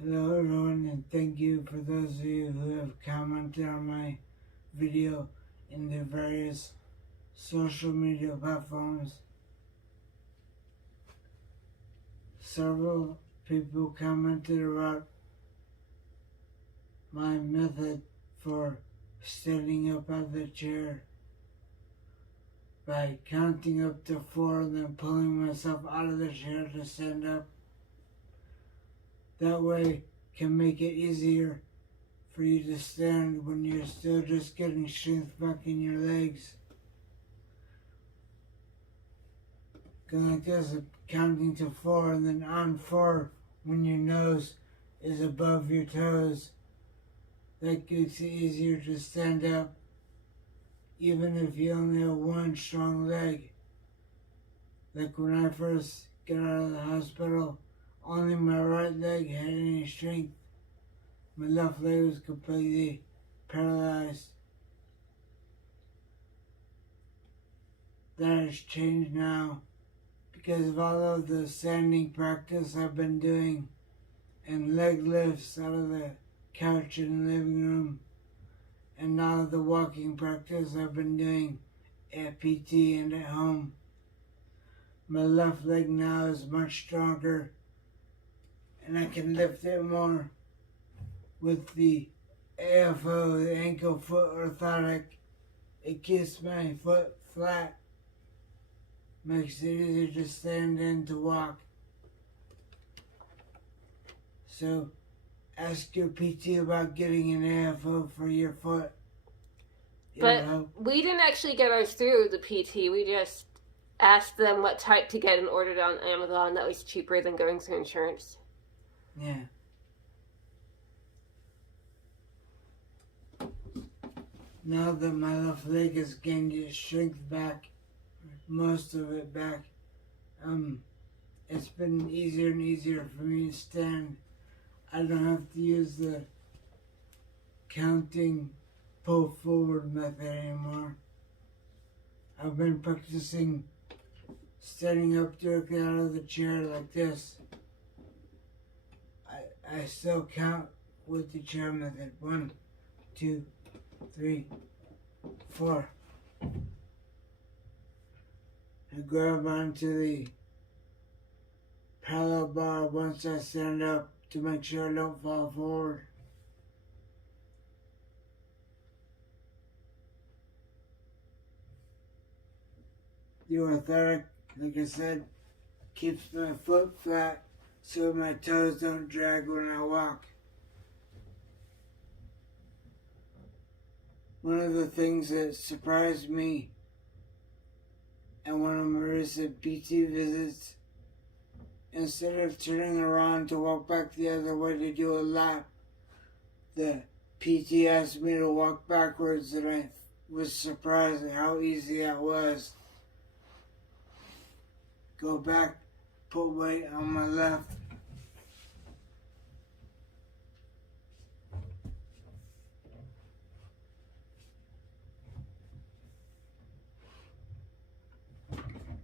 Hello everyone, and thank you for those of you who have commented on my video in the various social media platforms. Several people commented about my method for standing up out of the chair by counting up to 4 and then pulling myself out of the chair to stand up. That way can make it easier for you to stand when you're still just getting strength back in your legs. Going like this, counting to 4, and then on 4, when your nose is above your toes, that makes it easier to stand up, even if you only have one strong leg. Like when I first got out of the hospital, only my right leg had any strength. My left leg was completely paralyzed. That has changed now because of all of the standing practice I've been doing and leg lifts out of the couch in the living room, and all of the walking practice I've been doing at PT and at home. My left leg now is much stronger and I can lift it more. With the AFO, the ankle foot orthotic, it keeps my foot flat, makes it easier to stand and to walk. So ask your PT about getting an AFO for your foot. But we didn't actually get ours through the PT. We just asked them what type to get and ordered on Amazon. That was cheaper than going through insurance. Yeah. Now that my left leg has gained its strength back, most of it back, it's been easier and easier for me to stand. I don't have to use the counting pull forward method anymore. I've been practicing standing up directly out of the chair like this. I still count with the chair method. 1, 2, 3, 4. I grab onto the parallel bar once I stand up to make sure I don't fall forward. The orthotic, like I said, keeps my foot flat so my toes don't drag when I walk. One of the things that surprised me at one of my recent PT visits, instead of turning around to walk back the other way to do a lap, the PT asked me to walk backwards, and I was surprised at how easy that was. Go back, put weight on my left.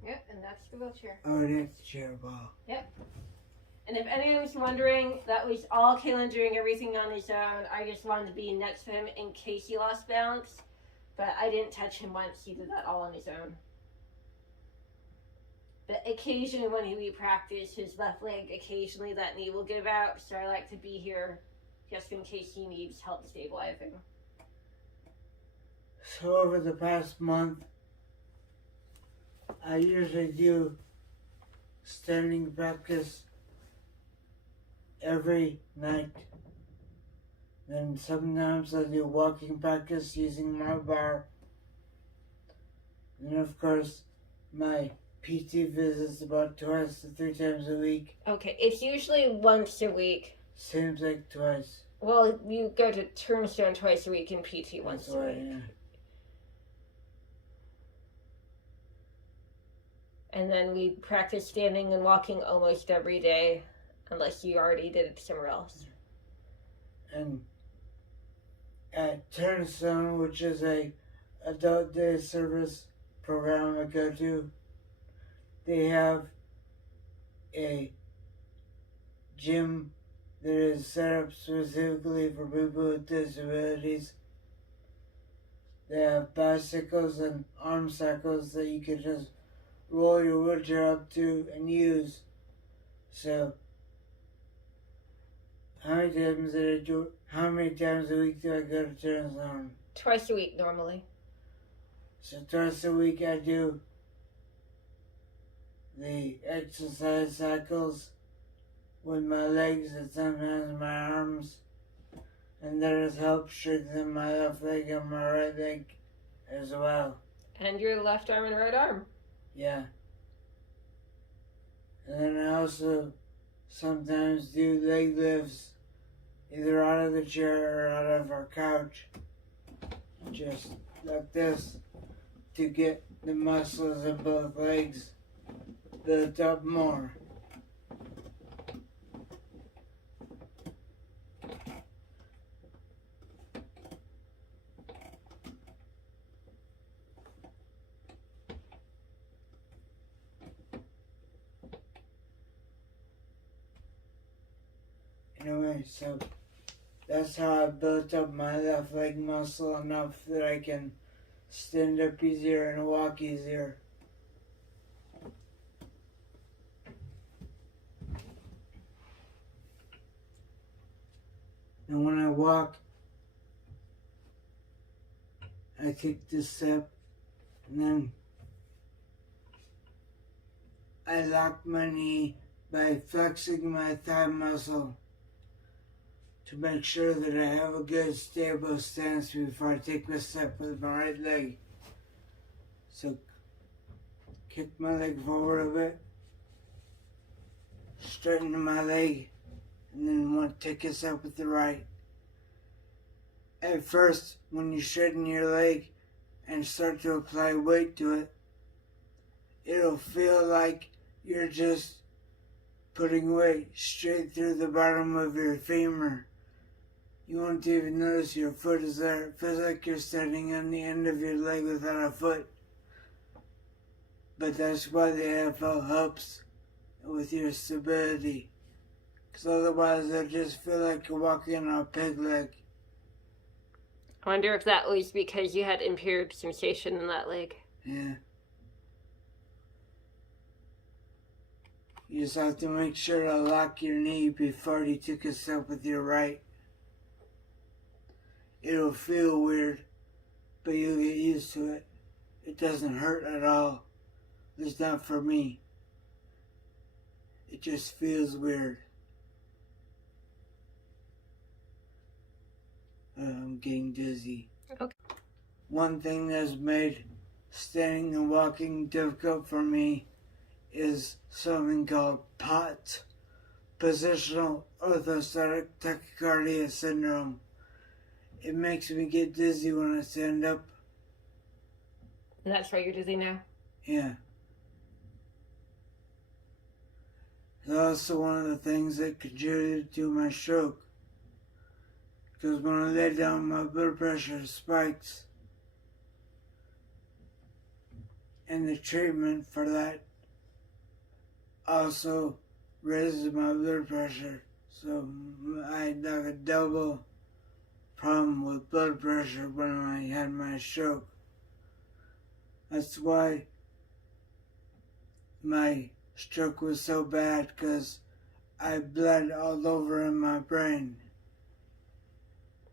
Yep, and that's the wheelchair. Oh, that's the chair ball. Yep. And if anyone was wondering, that was all Kalen doing everything on his own. I just wanted to be next to him in case he lost balance. But I didn't touch him once. He did that all on his own. But occasionally when we practice his left leg, occasionally that knee will give out. So I like to be here just in case he needs help stabilizing. So over the past month, I usually do standing practice every night. Then sometimes I do walking practice using my bar. And of course, my PT visits about 2 to 3 times a week. Okay, it's usually once a week. Seems like twice. Well, you go to Turnstone twice a week and PT once a week. Yeah. And then we practice standing and walking almost every day, unless you already did it somewhere else. And at Turnstone, which is a adult day service program I go to, they have a gym that is set up specifically for people with disabilities. They have bicycles and arm cycles that you can just roll your wheelchair up to and use. So, how many times a week do I go to Turn Zone? Twice a week normally. So twice a week I do the exercise cycles with my legs and sometimes my arms, and that has helped strengthen my left leg and my right leg as well. And your left arm and right arm. Yeah. And then I also sometimes do leg lifts either out of the chair or out of our couch, just like this, to get the muscles of both legs built up more. Anyway, so that's how I built up my left leg muscle enough that I can stand up easier and walk easier. And when I walk, I take this step and then I lock my knee by flexing my thigh muscle to make sure that I have a good stable stance before I take the step with my right leg. So kick my leg forward a bit, straighten my leg, and then want to take a step with the right. At first, when you straighten your leg and start to apply weight to it, it'll feel like you're just putting weight straight through the bottom of your femur. You won't even notice your foot is there. It feels like you're standing on the end of your leg without a foot. But that's why the AFL helps with your stability. Because otherwise it'll just feel like you're walking on a peg leg. I wonder if that was because you had impaired sensation in that leg. Yeah. You just have to make sure to lock your knee before you take a step with your right. It'll feel weird, but you'll get used to it. It doesn't hurt at all. It's not for me. It just feels weird. I'm getting dizzy. Okay. One thing that's made standing and walking difficult for me is something called POTS, Positional Orthostatic Tachycardia Syndrome. It makes me get dizzy when I stand up. And that's why you're dizzy now? Yeah. It's also one of the things that contributed to my stroke. Because when I lay down, my blood pressure spikes. And the treatment for that also raises my blood pressure. So I had like a double problem with blood pressure when I had my stroke. That's why my stroke was so bad, because I bled all over in my brain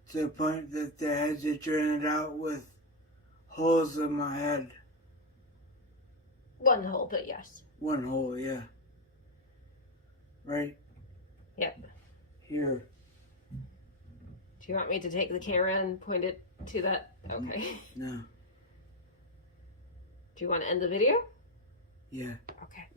to the point that they had to drain it out with holes in my head. One hole, but yes. One hole, yeah. Right? Yep. Here. Do you want me to take the camera and point it to that? Okay. No. Do you want to end the video? Yeah. Okay.